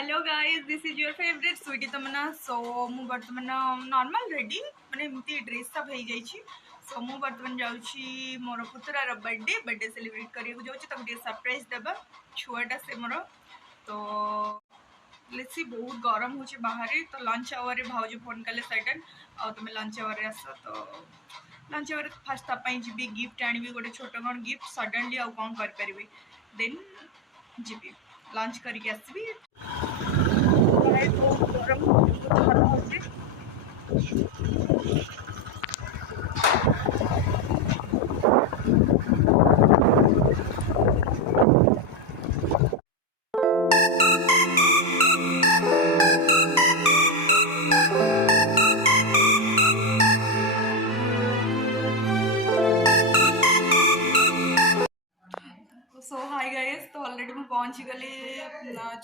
Hello guys, this is your favourite sweetie Tamanna. So मु बर्तमान normal ready माने एमती ड्रेस सब हो जाइए। सो मु बर्तमान जाऊँगी मोर पुतुरार बर्थडे सेलिब्रेट करने जाऊँगी। गोटे सरप्राइज देवा छुआटा से मोर। तो लेट्स सी, बहुत गरम हो बाहर। तो लंच आवर भाउज फोन कले सडन आ तुम लंच आवर आस। तो लंच आवर फास्ट तापाई जी गिफ्ट आनी गोटे छोट कौन गिफ्ट सडनली आउ कौन करी देन जी लंच करके आसबी। बहुत गरम हो सो हाय गाइस, तो ऑलरेडी मुझे पहुँची गली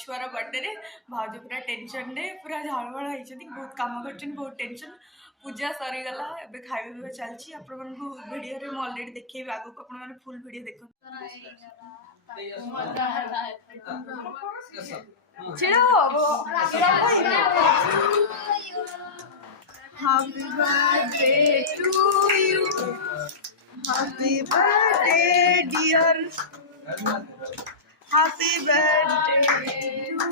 छुआर बर्थडे रे। भाज पूरा टेंशन रे पूरा झाड़बड़ होती, बहुत कम कर बहुत टेंशन। पूजा सरीगला ए खाଇବା पिଇବା चलती। आपको वीडियो रे ऑलरेडी देखिए आगे को आप फुल वीडियो देखो। Happy birthday to you, happy birthday dear, happy birthday to.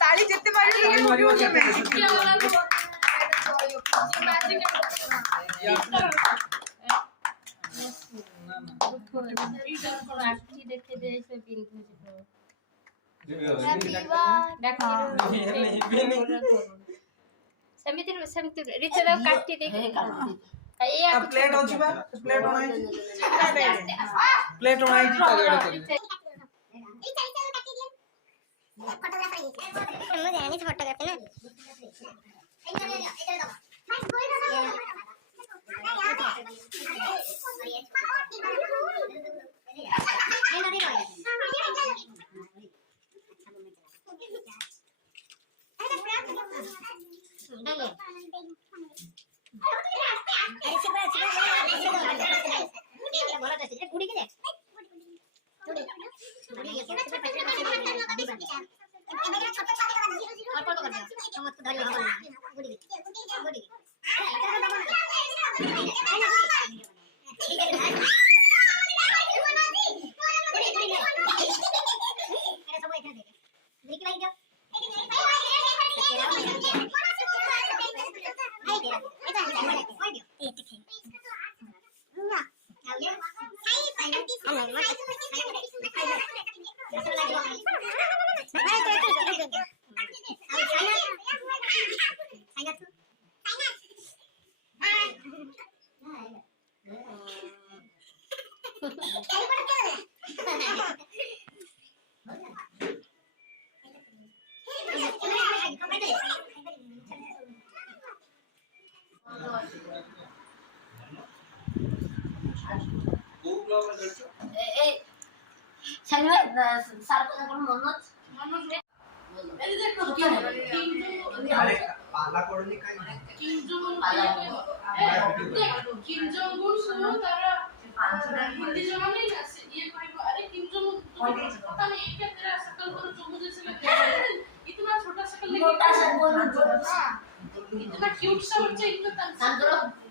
ताली जितने मारे प्लेट होची बा प्लेट बनाई प्लेट बनाई जी तगड़ा कर फोटोग्राफर मुझे नहीं फोटोग्राफी ना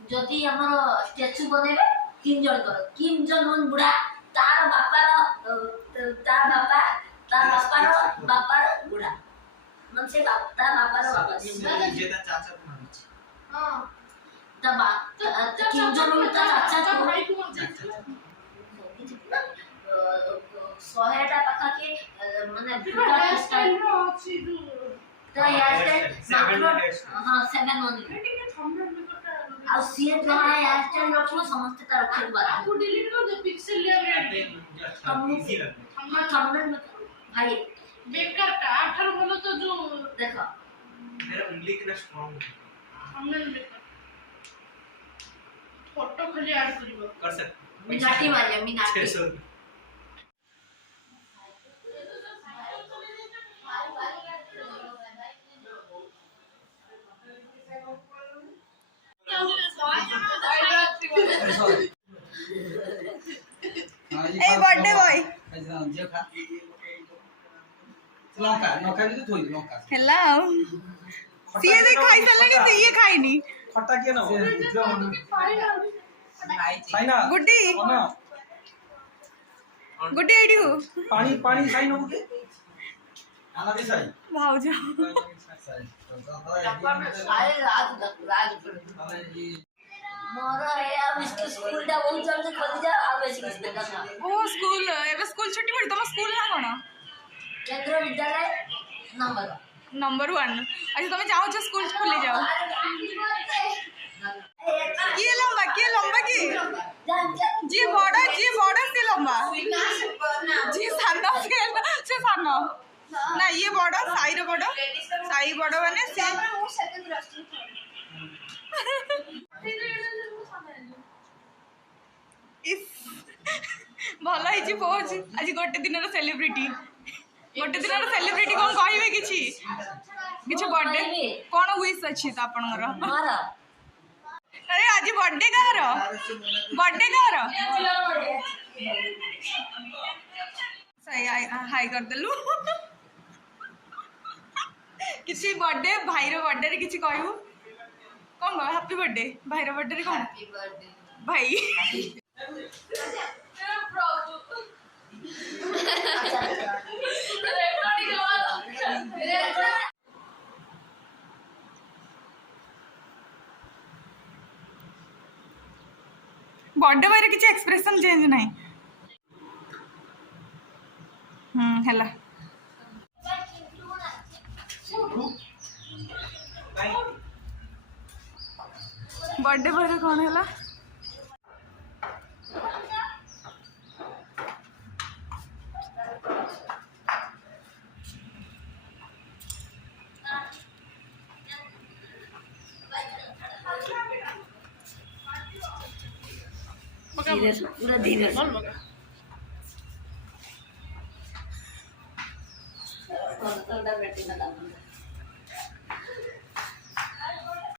जदि हमर स्टैचू बनेबे किम जन करो किम जन उन बुढ़ा तार बापार बापार बुढ़ा मन से तार बापार जेता चाचा मानिछ हां तबा किम जन उन ता चाचा भाई को सोहेटा पाखा के माने बुढ़ा स्टाइल रो अछि दु तो यार हां 7 वन आ सीए जो है यार स्टैंड रखलो समझते तार रखे बात आपको डिलीट कर दे पिक्सेल ले हम इजी लगे हम थंबनेल में भाई बेकार का 18 बोलो तो जो देखो मेरा उंगली कितना स्ट्रांग है थंबनेल बेकार फोटो खाली ऐड करिवो कर सकते मिनाटी मारे मिनाटी 600 ए बर्थडे बॉय लंका न खाइ तो थोई लंका हेला सीए दे खाई चलनी से ये खाइनी खट्टा के न साइना गुड्डी गुड्डी आइडी हो पानी पानी साइन हो के आला भी साइन भाउज मोरा है अब इसकी स्कूल दा बहुत जल्दी खुल जा अब ऐसी ओ स्कूल एबे स्कूल छुट्टी पड़ी तम स्कूल ना कोन केंद्रीय विद्यालय नंबर 1 अच्छा तुम जाओ छ स्कूल खुले जाओ के लंबा की जी बड़ा से लंबा जी सानो से सानो ना ये बड़ा साई बड़ा माने से इस भल है पोज आज गोटे दिन सेलिब्रिटी कौन कहबे किछि बर्थडे कौन विश अछि त आपनकर अरे आज बर्थडे कहार सही हाई कर देलु किसी बर्थडे भाईर बर्थडे रे किछि कहबो कौन हैप्पी बर्थडे भाईर बर्थडे रे कौन भाई बर्थडे भाई किसी एक्सप्रेशन चेंज नहीं हैला बर्थडे भाई कौन हैला पूरा धीरे से